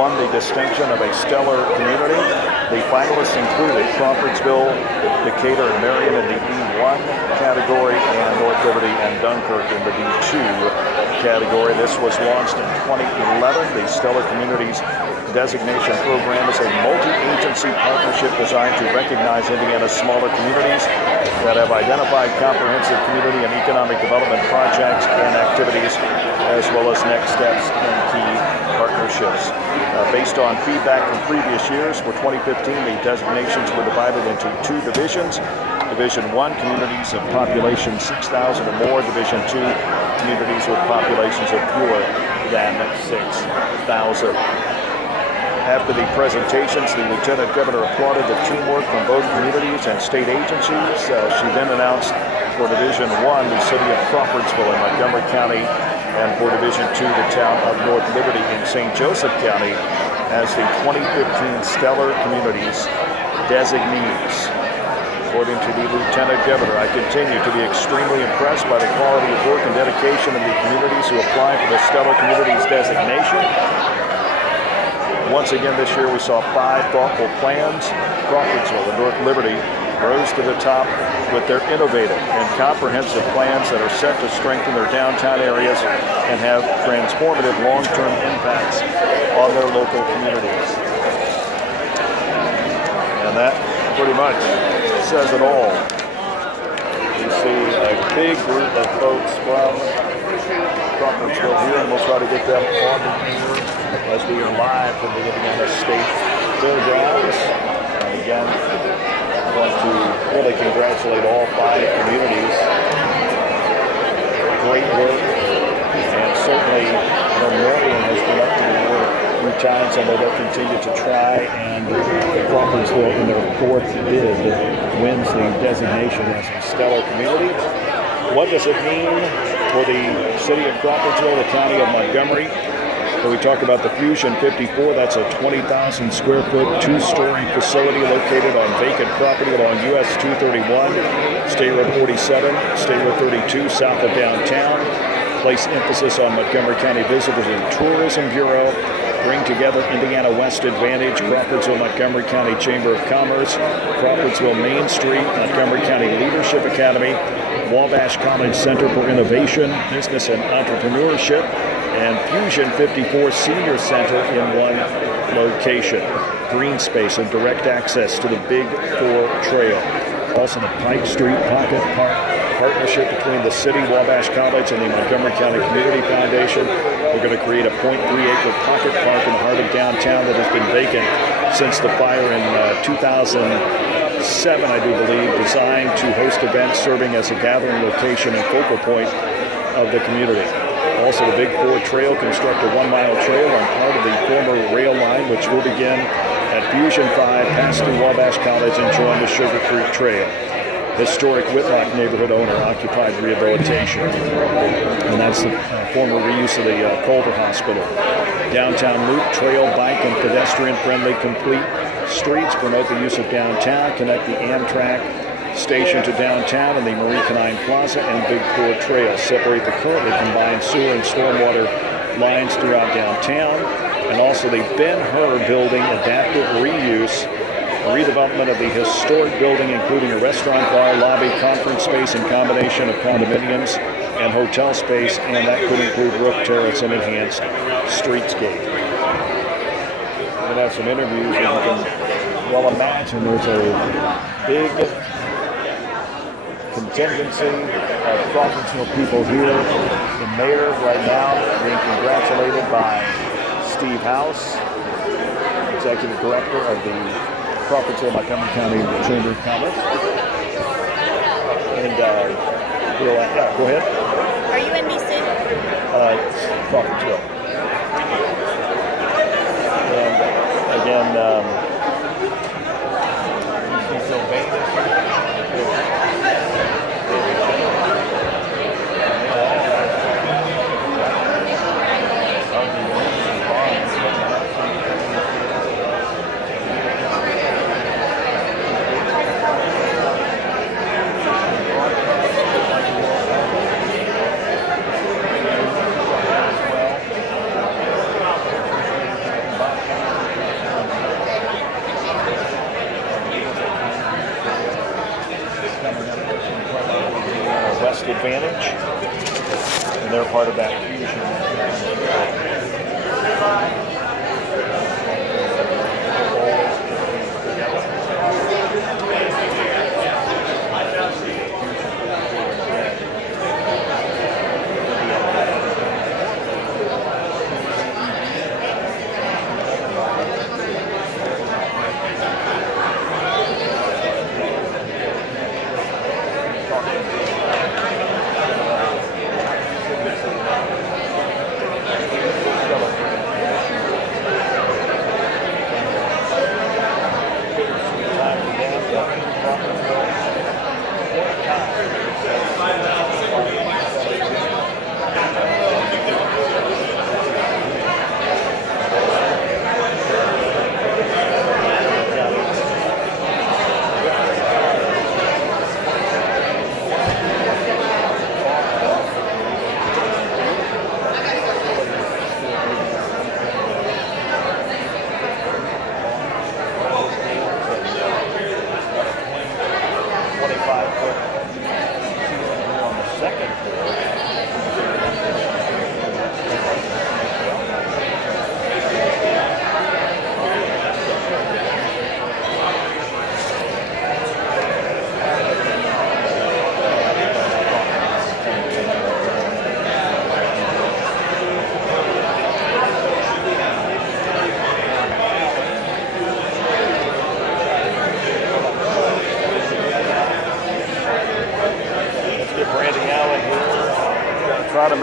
won the distinction of a stellar community. The finalists included Crawfordsville, Decatur, and Marion in the B1 category, and North Liberty and Dunkirk in the B2 category. This was launched in 2011. The Stellar Communities designation program is a multi-agency partnership designed to recognize Indiana's smaller communities that have identified comprehensive community and economic development projects and activities, as well as next steps in key partnerships. Based on feedback from previous years, for 2015, the designations were divided into two divisions. Division 1, communities of population 6,000 or more. Division 2, communities with populations of fewer than 6,000. After the presentations, the Lieutenant Governor applauded the teamwork from both communities and state agencies. She then announced for Division 1, the city of Crawfordsville in Montgomery County, and for Division 2, the town of North Liberty in St. Joseph County, as the 2015 Stellar Communities designees. According to the Lieutenant Governor, I continue to be extremely impressed by the quality of work and dedication of the communities who apply for the Stellar Communities designation. Once again this year we saw 5 thoughtful plans. Crawfordsville and North Liberty rose to the top with their innovative and comprehensive plans that are set to strengthen their downtown areas and have transformative long-term impacts on their local communities. And that pretty much says it all. You see a big group of folks from Crawfordsville here, and we'll try to get them on the air as we are live from the Indiana State Fairgrounds. And again, I want to really congratulate all 5 communities. Great work, and certainly Marion has been up to the work 3 times, and they'll continue to try, and Crawfordsville in their 4th bid wins the designation as a stellar community. What does it mean for the city of Crawfordsville, the county of Montgomery? When we talk about the Fusion 54, that's a 20,000 square foot, 2-story facility located on vacant property along US 231, State Road 47, State Road 32, south of downtown. Place emphasis on Montgomery County Visitors and Tourism Bureau. Bring together Indiana West Advantage, Crawfordsville Montgomery County Chamber of Commerce, Crawfordsville Main Street, Montgomery County Leadership Academy, Wabash College Center for Innovation, Business and Entrepreneurship, and Fusion 54 Senior Center in one location. Green space and direct access to the Big 4 Trail. Also the Pike Street Pocket Park partnership between the city, Wabash College, and the Montgomery County Community Foundation. We're going to create a 0.3-acre pocket park in the heart of downtown that has been vacant since the fire in 2007, I do believe, designed to host events serving as a gathering location and focal point of the community. Also, the Big 4 Trail, construct a 1-mile trail on part of the former rail line, which will begin at Fusion 5, pass through Wabash College, and join the Sugar Creek Trail. Historic Whitlock neighborhood owner-occupied rehabilitation. And that's the former reuse of the Culver Hospital. Downtown loop, trail, bike, and pedestrian-friendly complete streets promote the use of downtown, connect the Amtrak station to downtown and the Marie Canine Plaza and Big 4 Trail. Separate the currently combined sewer and stormwater lines throughout downtown. And also the Ben-Hur building adaptive reuse, redevelopment of the historic building, including a restaurant, bar, lobby, conference space, and combination of condominiums and hotel space, and that could include roof terrace and enhanced streetscape. We're going to have some interviews, and you can well imagine there's a big contingency of Crawfordsville people here. The mayor right now being congratulated by Steve House, Executive Director of the Crawfordsville Montgomery County Chamber of Commerce. And yeah, go ahead. Are you NBC? Crawfordsville. And again, Pennsylvania.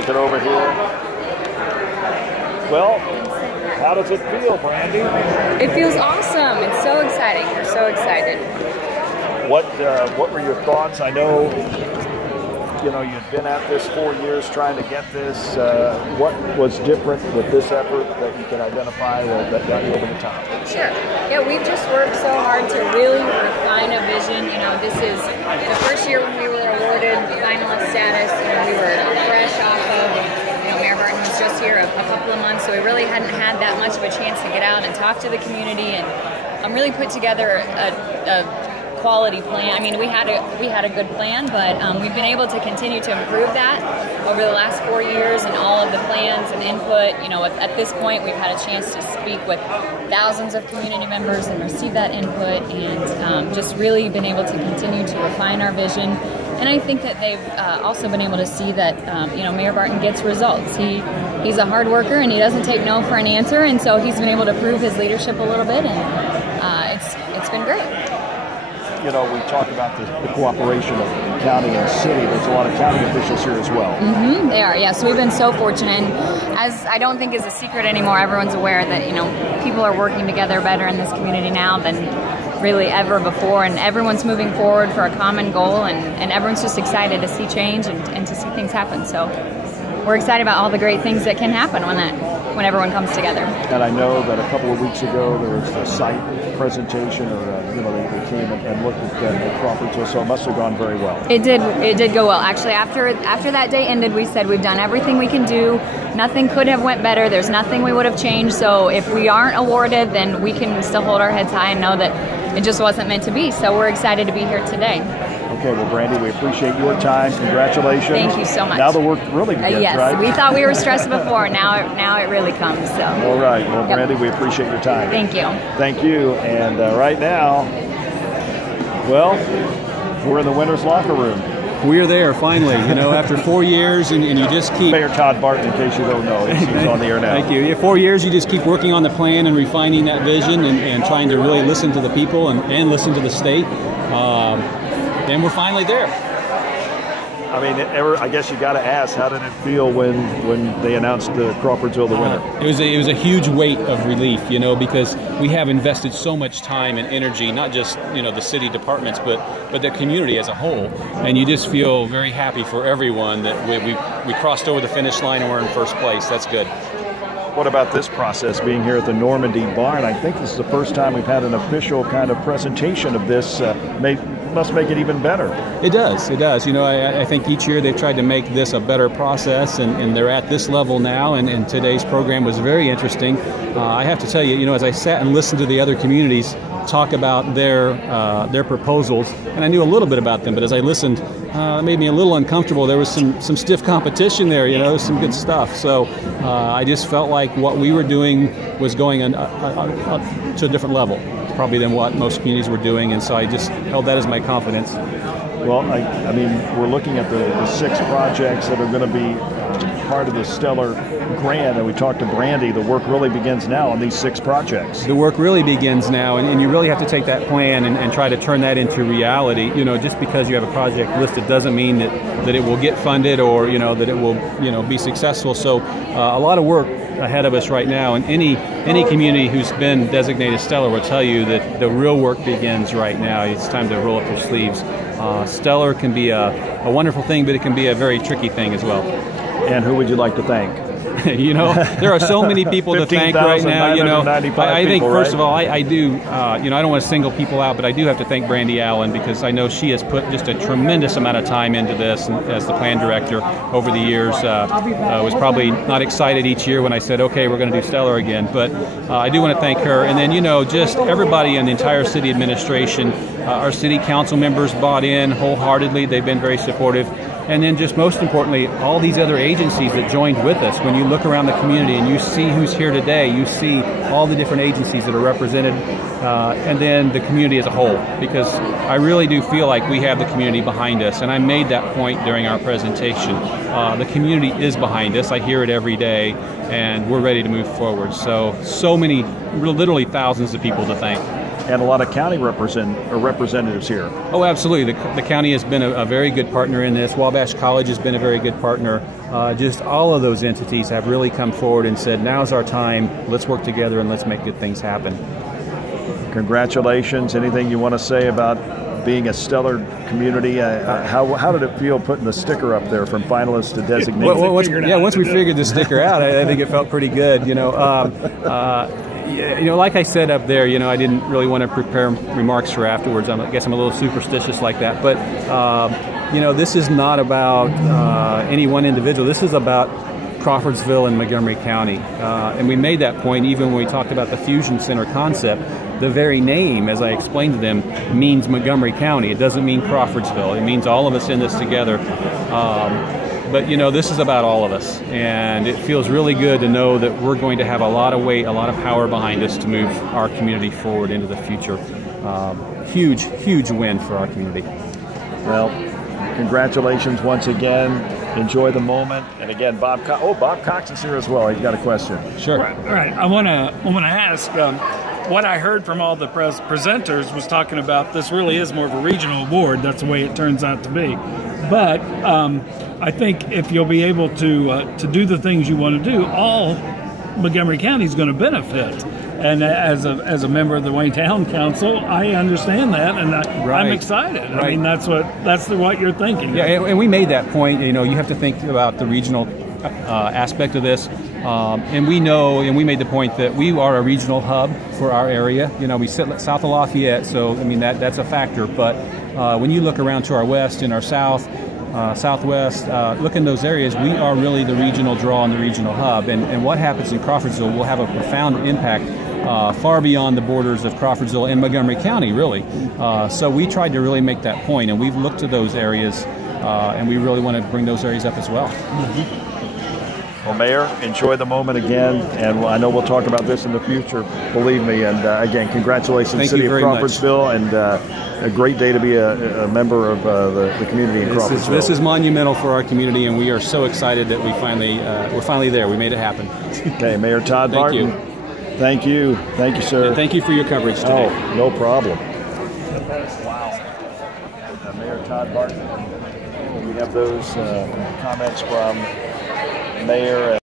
make it over here. Well, how does it feel, Brandy? It feels awesome. It's so exciting. We're so excited. What were your thoughts? I know, you know, you've been at this 4 years trying to get this. What was different with this effort that you can identify that got you over the top? Sure. Yeah, we've just worked so hard to really refine a vision. You know, this is the first year when we were awarded finalist status. You know, we were fresh off of, you know, Mayor Barton was just here a couple of months, so we really hadn't had that much of a chance to get out and talk to the community and really put together a quality plan. I mean, we had a good plan, but we've been able to continue to improve that over the last 4 years, and all of the plans and input. You know, at this point, we've had a chance to speak with thousands of community members and receive that input, and just really been able to continue to refine our vision. And I think that they've also been able to see that you know, Mayor Barton gets results. He's a hard worker, and he doesn't take no for an answer, and so he's been able to prove his leadership a little bit, and it's been great. You know, we talk about the cooperation of county and city. There's a lot of county officials here as well. Mm-hmm, they are, yeah. So we've been so fortunate. And as I don't think is a secret anymore, everyone's aware that, you know, people are working together better in this community now than really ever before. And everyone's moving forward for a common goal. And everyone's just excited to see change and to see things happen. So we're excited about all the great things that can happen when everyone comes together. And I know that a couple of weeks ago there was a site presentation, or you know, they came and looked at Crawfordsville, so it must have gone very well. It did go well. Actually, after that day ended, we said we've done everything we can do. Nothing could have went better. There's nothing we would have changed. So if we aren't awarded, then we can still hold our heads high and know that it just wasn't meant to be. So we're excited to be here today. Okay, well, Brandy, we appreciate your time. Congratulations. Thank you so much. Now the work really begins, yes, right? We thought we were stressed before. Now it really comes. So. All right. Well, Yep. Brandy, we appreciate your time. Thank you. Thank you. And right now, well, we're in the winner's locker room. We're there, finally, you know, after 4 years, and you just keep... Mayor Todd Barton, in case you don't know, he's on the air now. Thank you. Yeah, 4 years, you just keep working on the plan and refining that vision and trying to really listen to the people and listen to the state. And we're finally there. I mean, I guess you got to ask, how did it feel when they announced Crawfordsville the winner? It was a huge weight of relief, you know, because we have invested so much time and energy, not just, you know, the city departments, but the community as a whole. And you just feel very happy for everyone that we crossed over the finish line and we're in first place. That's good. What about this process, being here at the Normandy Barn? I think this is the first time we've had an official kind of presentation of this. Must make it even better. It does. You know, I think each year they've tried to make this a better process, and they're at this level now, and today's program was very interesting. I have to tell you, you know, as I sat and listened to the other communities talk about their proposals, and I knew a little bit about them, but as I listened, it made me a little uncomfortable. There was some stiff competition there, you know, some good stuff. So I just felt like what we were doing was going to a different level, probably than what most communities were doing, and so I just held that as my confidence. Well, I mean, we're looking at the 6 projects that are going to be part of the Stellar Grant, and we talked to Brandy. The work really begins now on these 6 projects. The work really begins now, and you really have to take that plan and try to turn that into reality. You know, just because you have a project listed doesn't mean that it will get funded, or, you know, that it will, you know, be successful. So a lot of work ahead of us right now, and any community who's been designated Stellar will tell you that the real work begins right now. It's time to roll up your sleeves. Stellar can be a wonderful thing, but it can be a very tricky thing as well. And who would you like to thank? You know, there are so many people to thank right now. You know, I think first of all, I do. You know, I don't want to single people out, but I do have to thank Brandy Allen, because I know she has put just a tremendous amount of time into this, and as the plan director over the years. Was probably not excited each year when I said, okay, we're going to do Stellar again, but I do want to thank her. And then, you know, just everybody in the entire city administration, our city council members bought in wholeheartedly. They've been very supportive. And then just most importantly, all these other agencies that joined with us. When you look around the community and you see who's here today, you see all the different agencies that are represented, and then the community as a whole, because I really do feel like we have the community behind us. And I made that point during our presentation. The community is behind us. I hear it every day, and we're ready to move forward. So many, literally thousands of people to thank. and a lot of county representatives here. Oh, absolutely. The county has been a very good partner in this. Wabash College has been a very good partner. Just all of those entities have really come forward and said, now's our time, let's work together and let's make good things happen. Congratulations. Anything you want to say about being a stellar community? How did it feel putting the sticker up there from finalists to designated? Once we figured the sticker out, I think it felt pretty good. Like I said up there, I didn't really want to prepare remarks for afterwards. I guess I'm a little superstitious like that. But, this is not about any one individual. This is about Crawfordsville and Montgomery County. And we made that point even when we talked about the Fusion Center concept. The very name, as I explained to them, means Montgomery County. It doesn't mean Crawfordsville. It means all of us in this together. But this is about all of us, and it feels really good to know that we're going to have a lot of weight, a lot of power behind us to move our community forward into the future. Huge, huge win for our community. Well, congratulations once again. Enjoy the moment. And again, Bob Cox is here as well. He's got a question. Sure. Right. I want to ask. What I heard from all the presenters was talking about this really is more of a regional award. That's the way it turns out to be. But I think if you'll be able to do the things you want to do, all Montgomery County is going to benefit. And as a member of the Wayne Town Council, I understand that, and I'm excited. Right. I mean, that's what you're thinking. Yeah, and we made that point. You have to think about the regional aspect of this. And we know, and we made the point that we are a regional hub for our area. We sit south of Lafayette, so I mean that's a factor. But when you look around to our west and our south, southwest, look in those areas, we are really the regional draw and the regional hub. And what happens in Crawfordsville will have a profound impact far beyond the borders of Crawfordsville and Montgomery County, really. So we tried to really make that point, and we've looked to those areas, and we really want to bring those areas up as well. Mm-hmm. Well, Mayor, enjoy the moment again, and I know we'll talk about this in the future, believe me. And again, congratulations, City of Crawfordsville, and a great day to be a member of the community in Crawfordsville. This is monumental for our community, and we are so excited that we're finally there. We made it happen. Okay, Mayor Todd Barton. Thank you, sir. And thank you for your coverage today. Oh, no problem. Wow. Mayor Todd Barton. We have those comments from Mayor